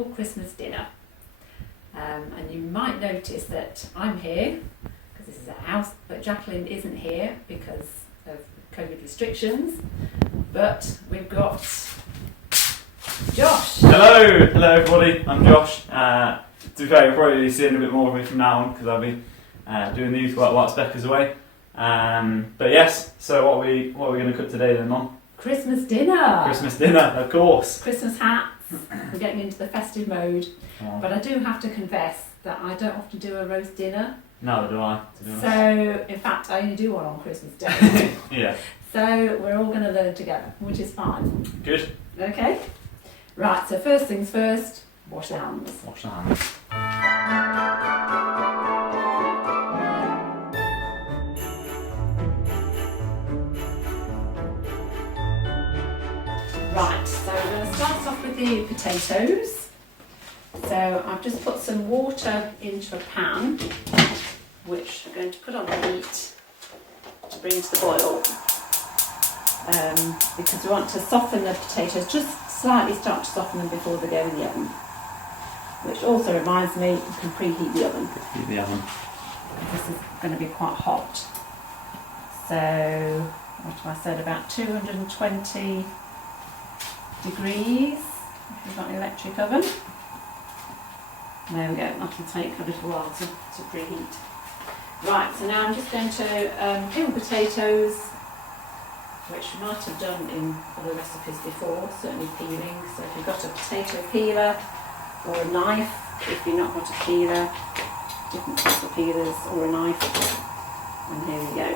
simple Christmas dinner. And you might notice that I'm here because this is a house, but Jacqueline isn't here because of COVID restrictions. But we've got Josh. Hello everybody. I'm Josh. To be fair, you'll probably be seeing a bit more of me from now on because I'll be doing these whilst Becca's away. But yes, so what are we going to cook today then, Mum? Christmas dinner. Christmas dinner, of course. Christmas hats. We're getting into the festive mode. But I do have to confess that I don't often do a roast dinner. No, do I, to be honest. So, in fact, I only do one on Christmas Day. Yeah. So, we're all going to learn together, which is fine. Good. Okay? Right, so first things first, wash the hands. Wash the hands. Right, so we're going to start off with the potatoes. So I've just put some water into a pan, which I'm going to put on the heat to bring to the boil. Because we want to soften the potatoes, just slightly start to soften them before they go in the oven. Which also reminds me, you can preheat the oven. Preheat the oven. This is going to be quite hot. So, what have I said, about 220 degrees, if you've got an electric oven. There we go, that'll take a little while to preheat. Right, so now I'm just going to peel potatoes, which we might have done in other recipes before, certainly peeling. So if you've got a potato peeler or a knife, if you've not got a peeler, different types of peelers or a knife, and here we go.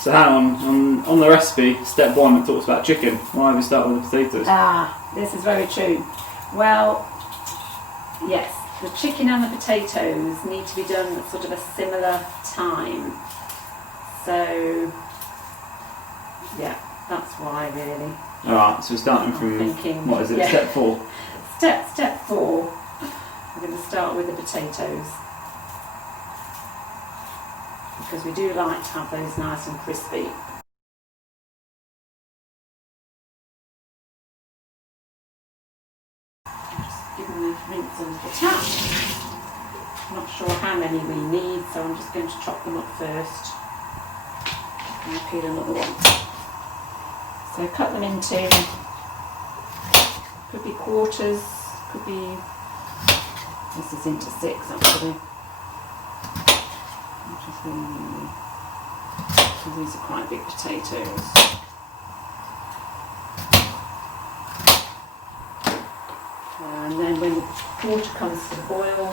So hang on the recipe, step 1 it talks about chicken. Why do we start with the potatoes? Ah, this is very true. Well, yes, the chicken and the potatoes need to be done at sort of a similar time. So, yeah, that's why really. Alright, so we're starting from, what is it, step 4? Step 4, we're going to start with the potatoes. Because we do like to have those nice and crispy. Just giving the rinse a little tap. Not sure how many we need, so I'm just going to chop them up first. And I'll peel another one. So cut them into, could be quarters, could be, this is into 6 actually. So these are quite big potatoes. And then when the water comes to the boil,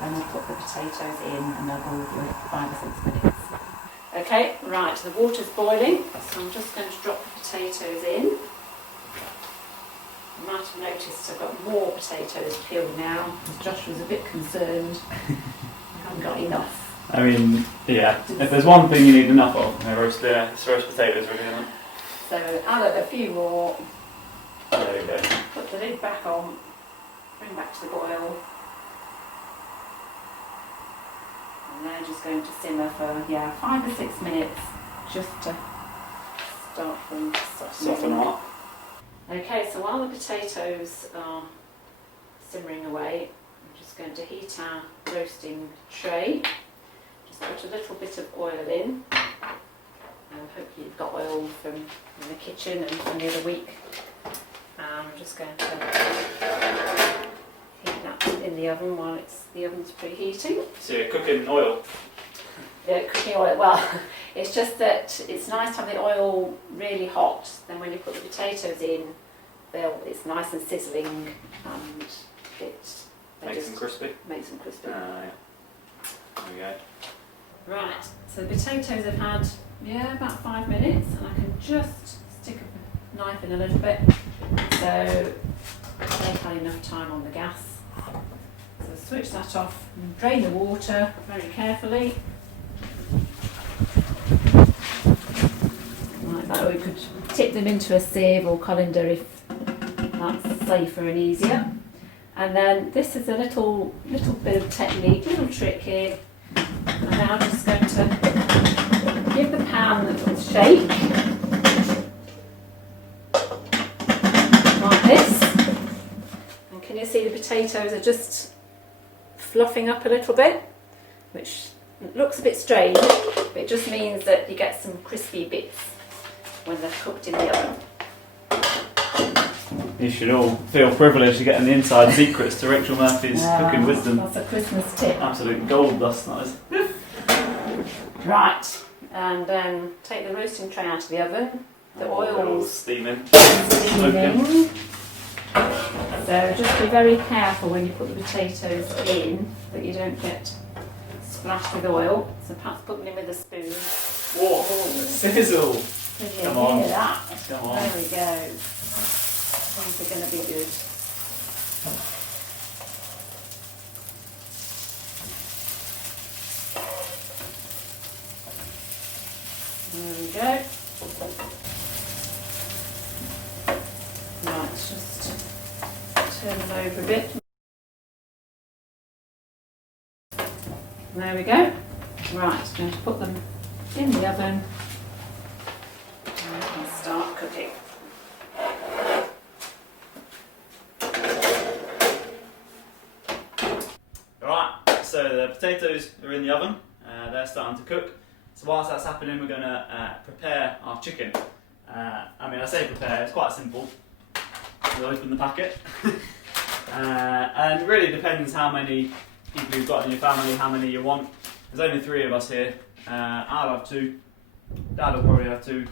then we'll put the potatoes in and they'll boil for 5 or 6 minutes. Okay, right, the water's boiling, so I'm just going to drop the potatoes in. You might have noticed I've got more potatoes peeled now, because Josh was a bit concerned I haven't got enough. I mean, yeah, if there's one thing you need enough of, roast potatoes really, isn't it? So I'll add a few more. There we go. Put the lid back on, bring back to the boil. And they're just going to simmer for, 5 or 6 minutes, just to start them to Soften up. Okay, so while the potatoes are simmering away, I'm just going to heat our roasting tray. Just put a little bit of oil in. Hopefully you've got oil from in the kitchen and from the other week. I'm just going to heat that in the oven while the oven's preheating. So you're cooking oil? Yeah, cooking oil. Well, it's just that it's nice to have the oil really hot. Then when you put the potatoes in, it's nice and sizzling, and it makes them crispy. Makes them crispy. Yeah. There we go. Right. So the potatoes have had about 5 minutes, and I can just stick a knife in a little bit. So they've had enough time on the gas. So switch that off and drain the water very carefully. Like that, or you could tip them into a sieve or colander if that's safer and easier. And then this is a little bit of technique, little trick here. I'm now just going to give the pan a little shake, like this. And can you potatoes are just fluffing up a little bit, which looks a bit strange, but it just means that you get some crispy bits when they're cooked in the oven. You should all feel privileged to getting the inside secrets to Rachel Murphy's cooking wisdom. That's a Christmas tip. Absolute gold dust, that is. Right, and then take the roasting tray out of the oven. The oil's steaming. steaming. So just be very careful when you put the potatoes in that you don't get splashed with oil. So perhaps put them in with a spoon. Whoa, sizzle! Can you Come on. hear that? Come on. There we go. Things are going to be good. There we go. Right, let's just turn them over a bit. There we go. Right, going to put them in the oven and start cooking. Right, so the potatoes are in the oven. They're starting to cook. So whilst that's happening, we're going to prepare our chicken. I mean, I say prepare, it's quite simple. We'll open the packet. And it really depends how many people you've got in your family, how many you want. There's only 3 of us here. I'll have 2. Dad will probably have 2.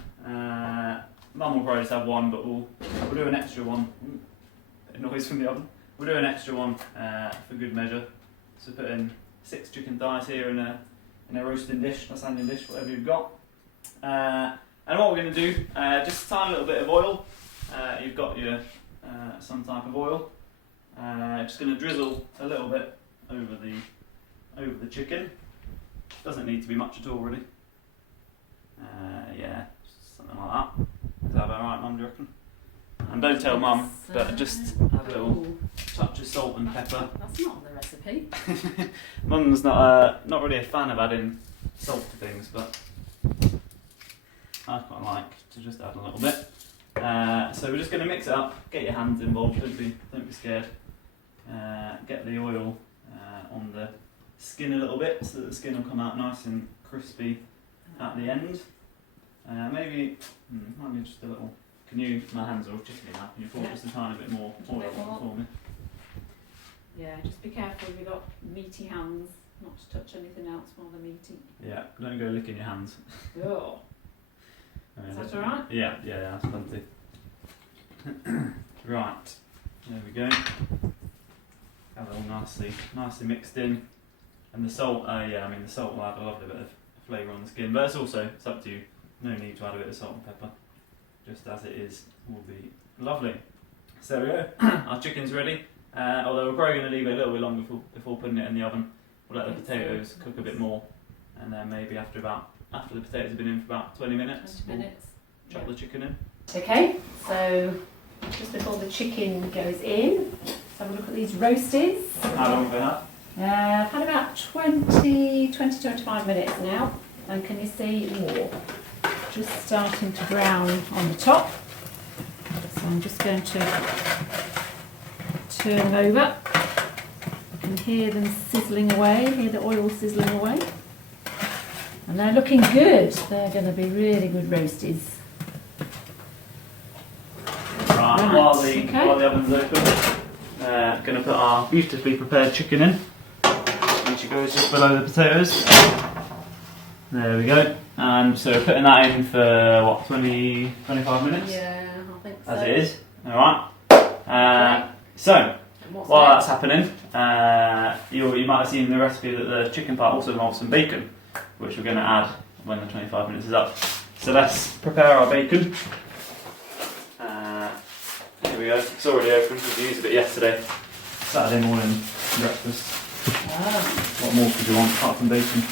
Mum will probably just have 1, but we'll do an extra one. Bit of noise from the oven. We'll do an extra one for good measure. So put in 6 chicken thighs here in a roasting dish, a sanding dish, whatever you've got. And what we're going to do, just a tiny little bit of oil. You've got your some type of oil. Just going to drizzle a little bit over the chicken. Doesn't need to be much at all, really. Yeah, something like that. Is that about right, Mum? Do you reckon? And don't tell Mum, but just have a little touch of salt and pepper. That's not on the recipe. Mum's not really a fan of adding salt to things, but I quite like to just add a little bit. So we're just going to mix it up. Get your hands involved. Don't be scared. Get the oil on the skin a little bit, so that the skin will come out nice and crispy at the end. Maybe just a little. My hands are all chickeny now. Can you pour just a tiny bit more oil on for me? Yeah, just be careful if you've got meaty hands, not to touch anything else while they're meaty. Yeah, don't go licking your hands. Oh. Is that alright? Yeah, that's plenty. Right, there we go. Have it all nicely mixed in. And the salt, the salt will add a lovely bit of flavour on the skin, but it's up to you. No need to add a bit of salt and pepper. Just as it is will be lovely. So there we go. Our chicken's ready. Although we're probably going to leave it a little bit longer before putting it in the oven. We'll let the potatoes cook a bit more, and then maybe after the potatoes have been in for about 20 minutes, we'll chuck the chicken in. Okay, so just before the chicken goes in, let's have a look at these roasties. How long have they had? I've had about 20-25 minutes now, and can you see? Just starting to brown on the top. So I'm just going to turn them over. You can hear them sizzling away, hear the oil sizzling away. And they're looking good. They're going to be really good roasties. Right, while the oven's open, going to put our beautifully prepared chicken in. Which goes just below the potatoes. There we go. And so we're putting that in for 20-25 minutes? Yeah, I think so. As it is. Alright. So, while that's happening, you might have seen in the recipe that the chicken part also involves some bacon, which we're going to add when the 25 minutes is up. So let's prepare our bacon. Here we go. It's already open because we used a bit yesterday. Saturday morning breakfast. What more could you want apart from bacon?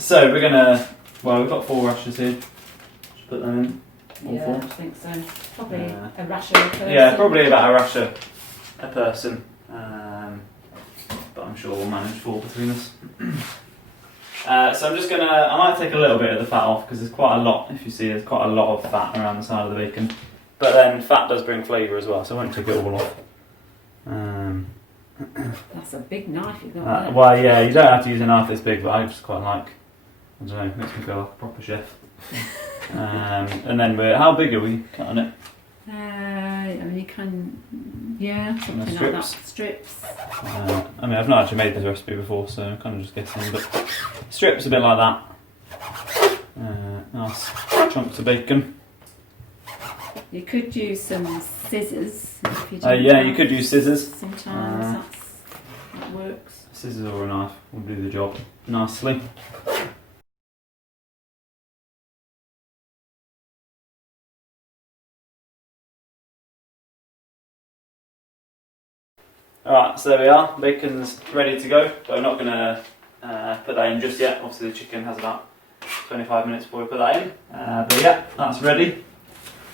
So we're gonna. Well, we've got 4 rashers here. Just put them in. All 4. I think so. Probably a rasher a person. Yeah, probably about a rasher a person. But I'm sure we'll manage 4 between us. So I'm just gonna. I might take a little bit of the fat off because there's quite a lot. If you see, there's quite a lot of fat around the side of the bacon. But then fat does bring flavour as well, so I won't take it all off. That's a big knife you've got there. Well, yeah, you don't have to use a knife this big, but I just quite like, I don't know, makes me feel like a proper chef. And then how big are we cutting it? I mean, you can, yeah, something like that. Strips. I mean, I've not actually made this recipe before, so I'm kind of just guessing, but strips a bit like that. Nice chunks of bacon. You could use some scissors if you Yeah, you could use scissors. Sometimes that works. Scissors or a knife will do the job nicely. Alright, so there we are. Bacon's ready to go, but I'm not going to put that in just yet. Obviously the chicken has about 25 minutes before we put that in. But yeah, that's ready.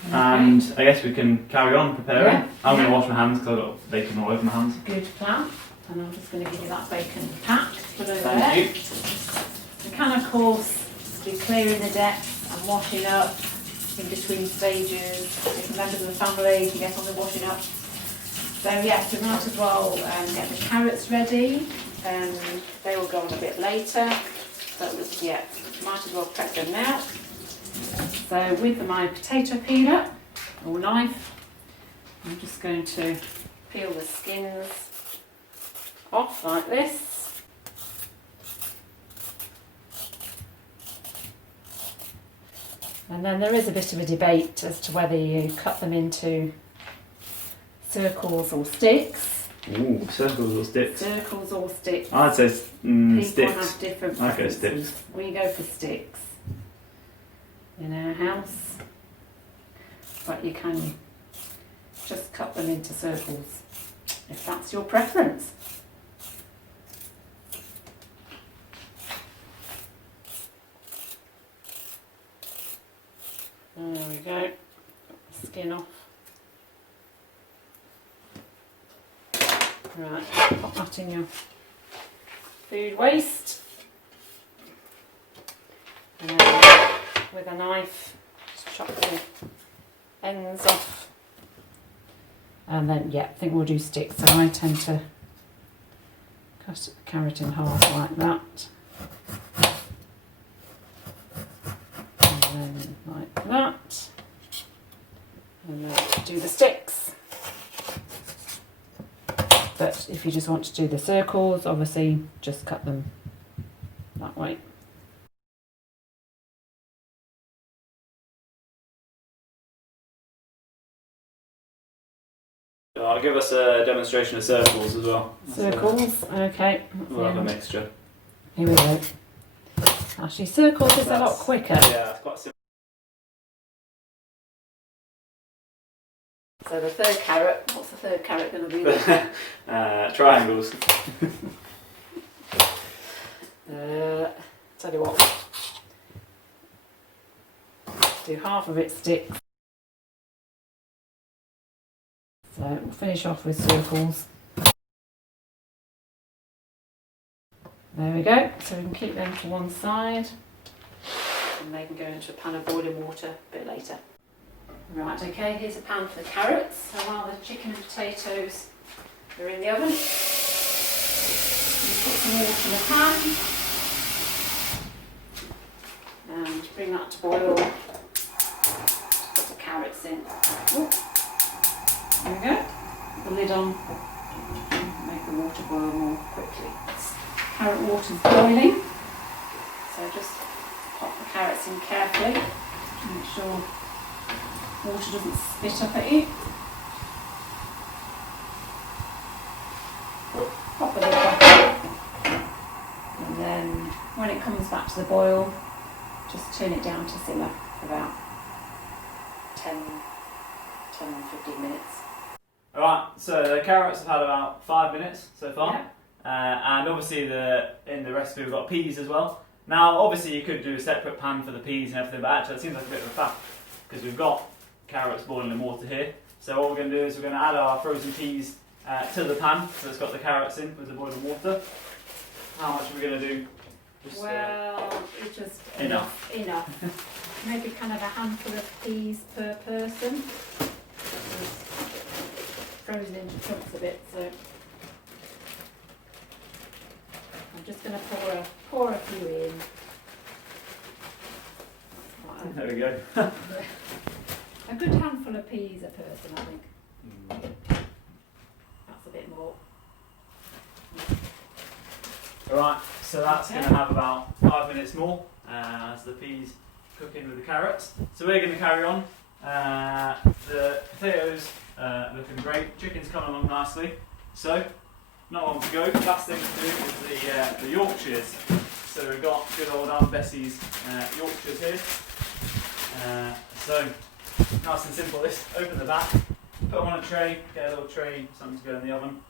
Okay. And I guess we can carry on preparing. Yeah. I'm going to wash my hands because I've got bacon all over my hands. Good plan. And I'm just going to give you that bacon pack. Put over Thank there. you. You can of course be clearing the decks and washing up in between stages. If members of the family can get on the washing up. So yes, we might as well get the carrots ready. They will go on a bit later. But yeah, might as well prep them now. So with my potato peeler or knife, I'm just going to peel the skins off like this. And then there is a bit of a debate as to whether you cut them into circles or sticks. Ooh, circles or sticks? Circles or sticks. I'd say sticks. People have different preferences. Okay, sticks. We go for sticks in our house, but you can just cut them into circles if that's your preference. There we go, skin off. Right, pop that in your food waste. And then with a knife, just chop the ends off. And then, yeah, I think we'll do sticks. So I tend to cut a carrot in half like that. And then like that. And then do the sticks. But if you just want to do the circles, obviously just cut them that way. I'll give us a demonstration of circles as well. Circles, okay. We'll have a mixture. Here we go. Actually, circles is a lot quicker. Yeah, it's quite simple. So the third carrot, what's the third carrot going to be then? Triangles. Tell you what, do half of it sticks. So we'll finish off with circles. There we go, so we can keep them to one side and they can go into a pan of boiling water a bit later. Right, okay, here's a pan for the carrots. So while the chicken and potatoes are in the oven, you put some water in the pan and bring that to boil. Put the carrots in. Ooh. There we go. Put the lid on. Make the water boil more quickly. Carrot water's boiling, so just pop the carrots in carefully. Make sure water doesn't spit up at you. Pop the lid back on. And then when it comes back to the boil, just turn it down to simmer for about 10 or 15 minutes. Alright, so the carrots have had about 5 minutes so far. Yeah. And obviously in the recipe we've got peas as well. Now obviously you could do a separate pan for the peas and everything, but actually it seems like a bit of a faff because we've got carrots boiling in water here. So what we're going to do is we're going to add our frozen peas to the pan, so it's got the carrots in with the boiling water. How much are we going to do? Just, It's just enough. Maybe kind of a handful of peas per person. It's frozen into chunks a bit, so just going to pour a few in. Right. There we go. A good handful of peas a person, I think. That's a bit more. Alright, so that's going to have about 5 minutes more as the peas cook in with the carrots. So we're going to carry on. The potatoes looking great, chicken's coming along nicely. So, not long to go. Last thing to do is the Yorkshires. So we've got good old Aunt Bessie's Yorkshires here. So, nice and simple. Let's open the back, put them on a tray, get a little tray, something to go in the oven.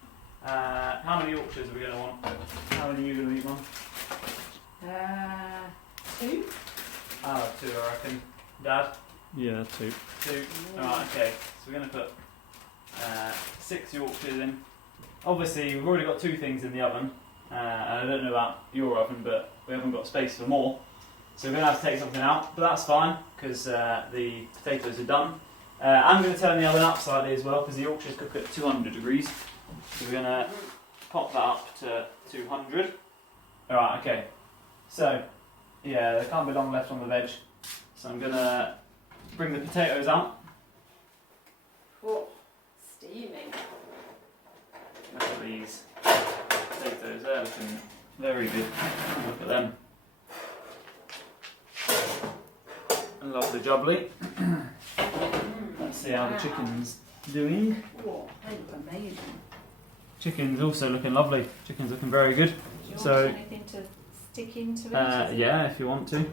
How many Yorkshires are we going to want? How many are you going to eat, Mum? 2. Oh, 2 I reckon. Dad? Yeah, 2. 2. Alright, okay. So we're going to put 6 Yorkshires in. Obviously, we've already got 2 things in the oven. And I don't know about your oven, but we haven't got space for more. So we're going to have to take something out, but that's fine because the potatoes are done. I'm going to turn the oven up slightly as well because the Yorkshires cook at 200 degrees. So we're going to pop that up to 200. Alright, okay. So, yeah, there can't be long left on the veg. So I'm going to bring the potatoes out. Oh, steaming. Look at these potatoes, they're looking very good. Look at them. Lovely jubbly. Let's see how the chicken's doing. Oh, they look amazing. Chicken's also looking lovely. Chicken's looking very good. Do you So, want anything to stick into it? yeah, if you want to.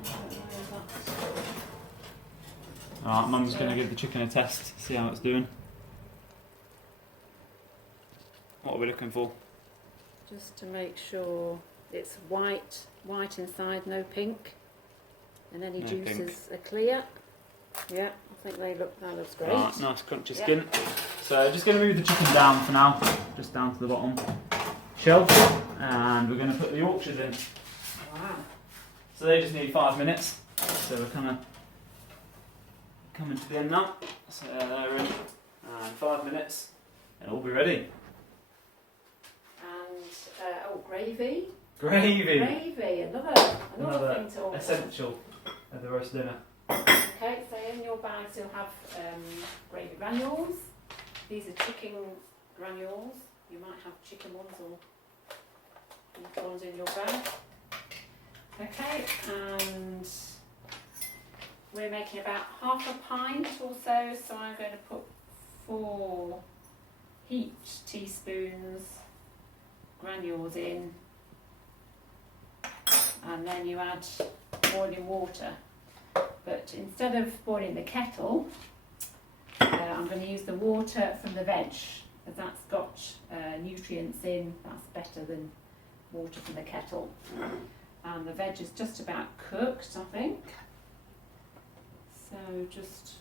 Alright, Mum's going to give the chicken a test, see how it's doing. What are we looking for? Just to make sure it's white inside, no pink. And any No juices pink. are clear. Yeah, I think that looks great. Alright, nice crunchy skin. So just going to move the chicken down for now, just down to the bottom shelf, and we're going to put the Yorkshires in. Wow. So they just need 5 minutes, so we're kind of coming to the end now. So they're in, and 5 minutes, and it'll be ready. And gravy. Gravy! Gravy, another thing to order. Essential of the roast dinner. Okay, so in your bags you'll have gravy granules. These are chicken granules. You might have chicken ones or beef ones in your bag. Okay, and we're making about half a pint or so, so I'm going to put 4 heaped teaspoons granules in, and then you add boiling water. But instead of boiling the kettle, I'm going to use the water from the veg, as that's got nutrients in. That's better than water from the kettle. And the veg is just about cooked, I think. So just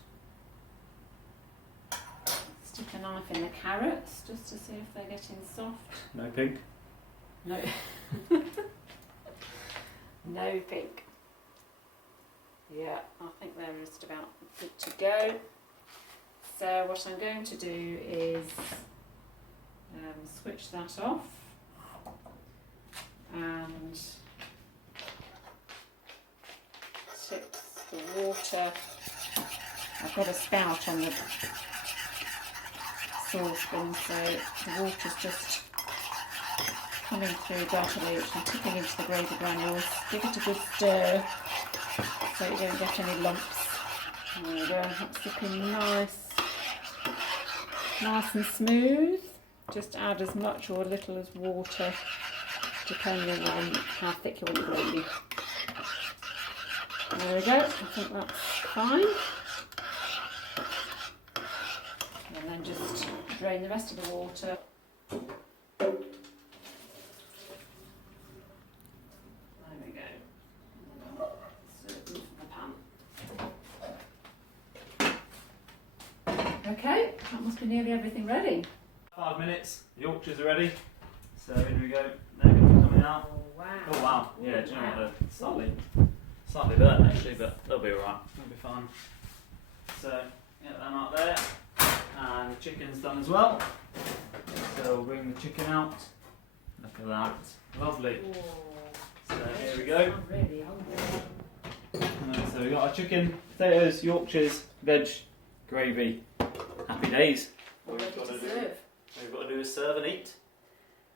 stick a knife in the carrots just to see if they're getting soft. No pink. No. No pink. Yeah, I think they're just about good to go. So what I'm going to do is switch that off and tip the water. I've got a spout on the saucepan, so the water's just coming through gradually, which I'm tipping into the gravy granules. Give it a good stir so you don't get any lumps. There we go, that's looking nice and smooth. Just add as much or a little as water, depending on how thick you want the gravy. There we go, I think that's fine. And then just drain the rest of the water. There we go. Serve them from the pan. Okay, that must be nearly everything ready. 5 minutes, the Yorkshires are ready. So in we go, they're going to be coming out. Oh wow. Oh wow, yeah, do you know what, they're slightly burnt actually, but they'll be alright, they'll be fine. So, get them out there, and the chicken's done as well. So we'll bring the chicken out, Look at that. Lovely. Oh, So here we go. I'm really hungry. So we've got our chicken, potatoes, Yorkshires, veg, gravy. Happy days. All ready to serve. What we've got to do is serve and eat.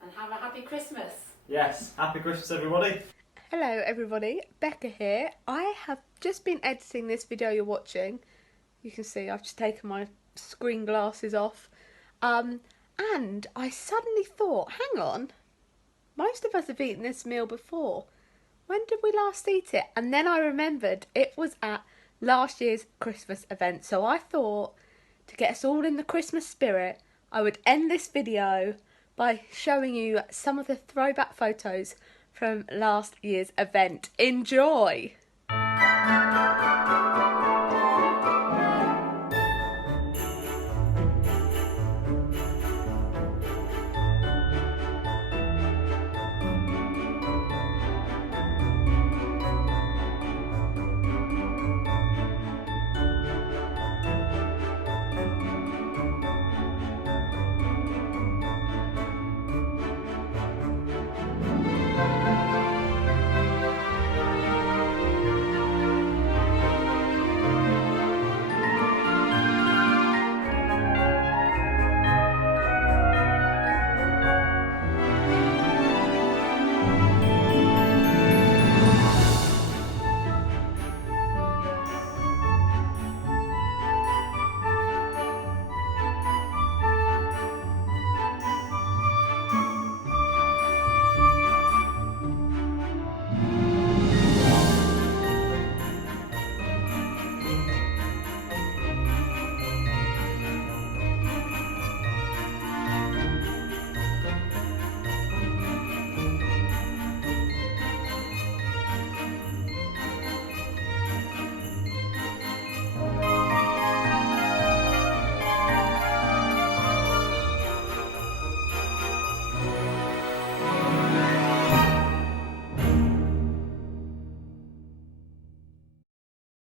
And have a happy Christmas. Yes, happy Christmas everybody. Hello everybody, Becca here. I have just been editing this video you're watching. You can see I've just taken my screen glasses off. And I suddenly thought, hang on, most of us have eaten this meal before. When did we last eat it? And then I remembered it was at last year's Christmas event. So I thought, to get us all in the Christmas spirit, I would end this video by showing you some of the throwback photos from last year's event. Enjoy!